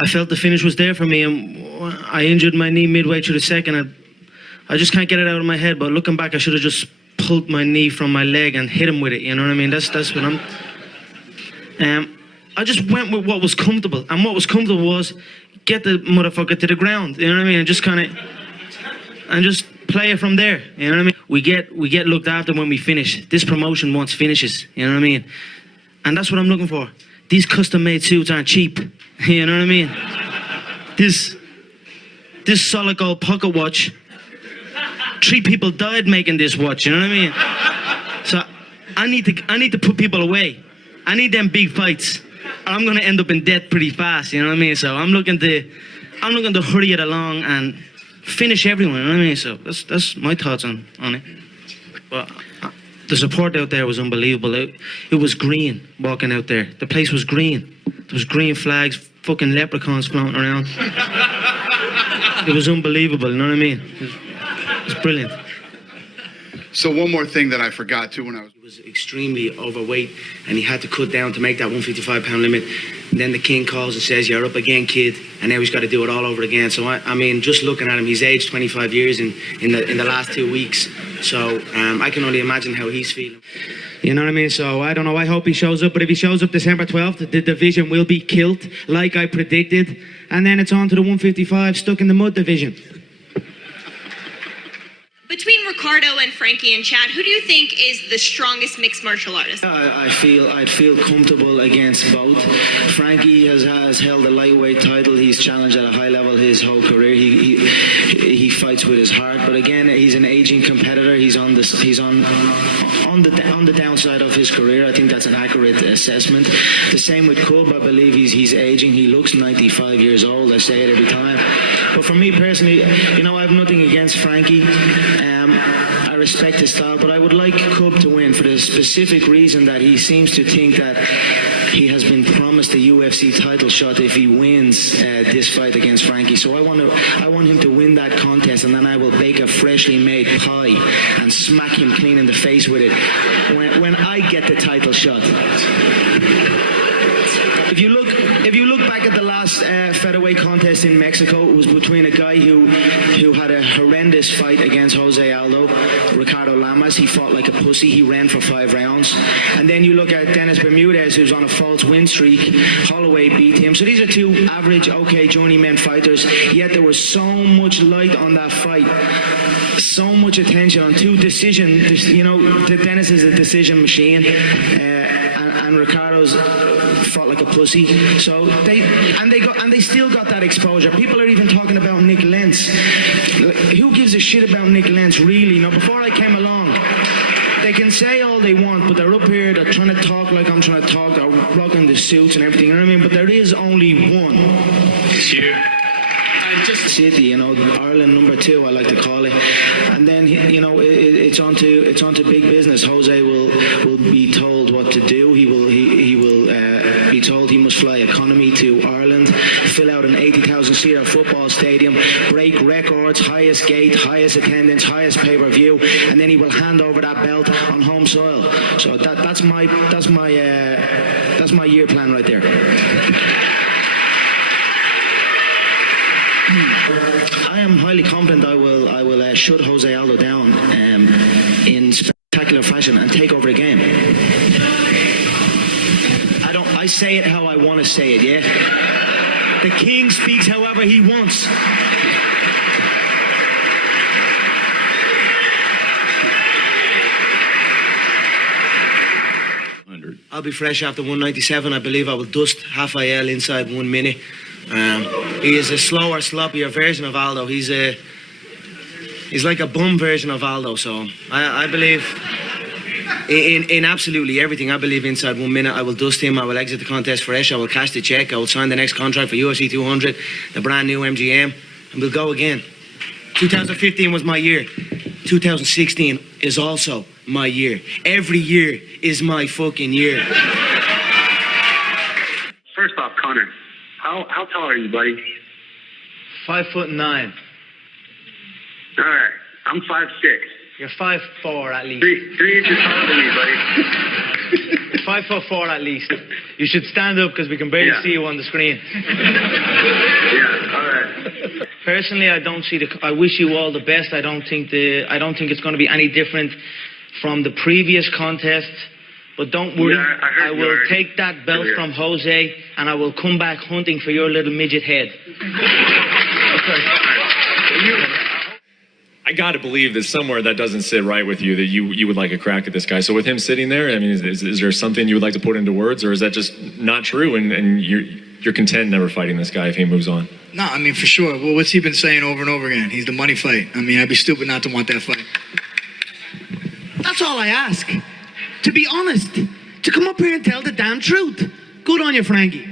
I felt the finish was there for me, and I injured my knee midway through the second. I just can't get it out of my head, but looking back, I should have just pulled my knee from my leg and hit him with it, you know what I mean? That's what I'm... I just went with what was comfortable, and what was comfortable was get the motherfucker to the ground, you know what I mean? And just kind of... and just play it from there, you know what I mean? We get looked after when we finish. This promotion wants finishes, you know what I mean? And that's what I'm looking for. These custom-made suits aren't cheap, you know what I mean? This solid gold pocket watch, 3 people died making this watch, you know what I mean? So I need to put people away. I need them big fights. I'm gonna end up in debt pretty fast, you know what I mean? So I'm looking to hurry it along and finish everyone, you know what I mean? So that's my thoughts on it. But the support out there was unbelievable. It was green walking out there. The place was green. There was green flags, fucking leprechauns floating around. It was unbelievable, you know what I mean? It was brilliant. So one more thing that I forgot too when I was... He was extremely overweight and he had to cut down to make that 155-pound limit. And then the king calls and says, "You're up again, kid," and now he's got to do it all over again. So I mean, just looking at him, he's aged 25 years in the last 2 weeks. So I can only imagine how he's feeling. You know what I mean? So I don't know. I hope he shows up. But if he shows up December 12th, the division will be killed, like I predicted. And then it's on to the 155 stuck in the mud division. Between Ricardo and Frankie and Chad, who do you think is the strongest mixed martial artist? I'd feel comfortable against both. Frankie has held the lightweight title. He's challenged at a high level his whole career. He fights with his heart, but again, he's an aging competitor. He's on the downside of his career. I think that's an accurate assessment. The same with Cub. I believe he's aging. He looks 95 years old. I say it every time. But for me personally, you know, I have nothing against Frankie. I respect his style, but I would like Cub to win for the specific reason that he seems to think that he has been promised a UFC title shot if he wins this fight against Frankie. So I want him to win that contest, and then I will bake a freshly made pie and smack him clean in the face with it when I get the title shot. If you look back at the last featherweight contest in Mexico, it was between a guy who had a horrendous fight against Jose Aldo, Ricardo Lamas. He fought like a pussy. He ran for 5 rounds. And then you look at Dennis Bermudez, who's on a false win streak. Holloway beat him. So these are 2 average, okay, journeyman fighters. Yet there was so much light on that fight. So much attention on 2 decisions. You know, Dennis is a decision machine. And Ricardo's fought like a pussy. So they still got that exposure. People are even talking about Nick Lentz. Who gives a shit about Nick Lentz, really? Now, before I came along, they can say all they want, but they're up here, they're trying to talk like I'm trying to talk, they're rocking the suits and everything, you know what I mean? But there is only one. Cheer. City, you know, Ireland number 2, I like to call it. And then, you know, it's on to big business. Jose will be told what to do. He will be told he must fly economy to Ireland, fill out an 80,000-seater football stadium, break records, highest gate, highest attendance, highest pay-per-view, and then he will hand over that belt on home soil. So that's my year plan right there. I am highly confident I will shut Jose Aldo down in spectacular fashion and take over the game. I say it how I want to say it, yeah? The king speaks however he wants. I'll be fresh after 197. I believe I will dust Rafael inside 1 minute. He is a slower, sloppier version of Aldo. He's like a bum version of Aldo. So I believe in absolutely everything. I believe inside 1 minute I will dust him. I will exit the contest fresh. I will cash the check. I will sign the next contract for UFC 200, the brand new MGM, and we'll go again. 2015 was my year. 2016 is also my year. Every year is my fucking year. First off, Connor, how tall are you, buddy? 5'9". All right, I'm 5'6". You're 5'4" at least. 3 inches taller than me, buddy. 5'4" at least. You should stand up because we can barely Yeah. see you on the screen. Yeah, all right. Personally, I don't see I wish you all the best. I don't think it's going to be any different from the previous contest. But don't worry, Yeah, I heard I you will already. take that belt Yeah. from Jose, and I will come back hunting for your little midget head. I got to believe that somewhere that doesn't sit right with you, that you would like a crack at this guy. So with him sitting there, I mean, is there something you would like to put into words, or is that just not true, and you're content never fighting this guy if he moves on? No, I mean, for sure. Well, what's he been saying over and over again? He's the money fight. I mean, I'd be stupid not to want that fight. That's all I ask. To be honest. To come up here and tell the damn truth. Good on you, Frankie.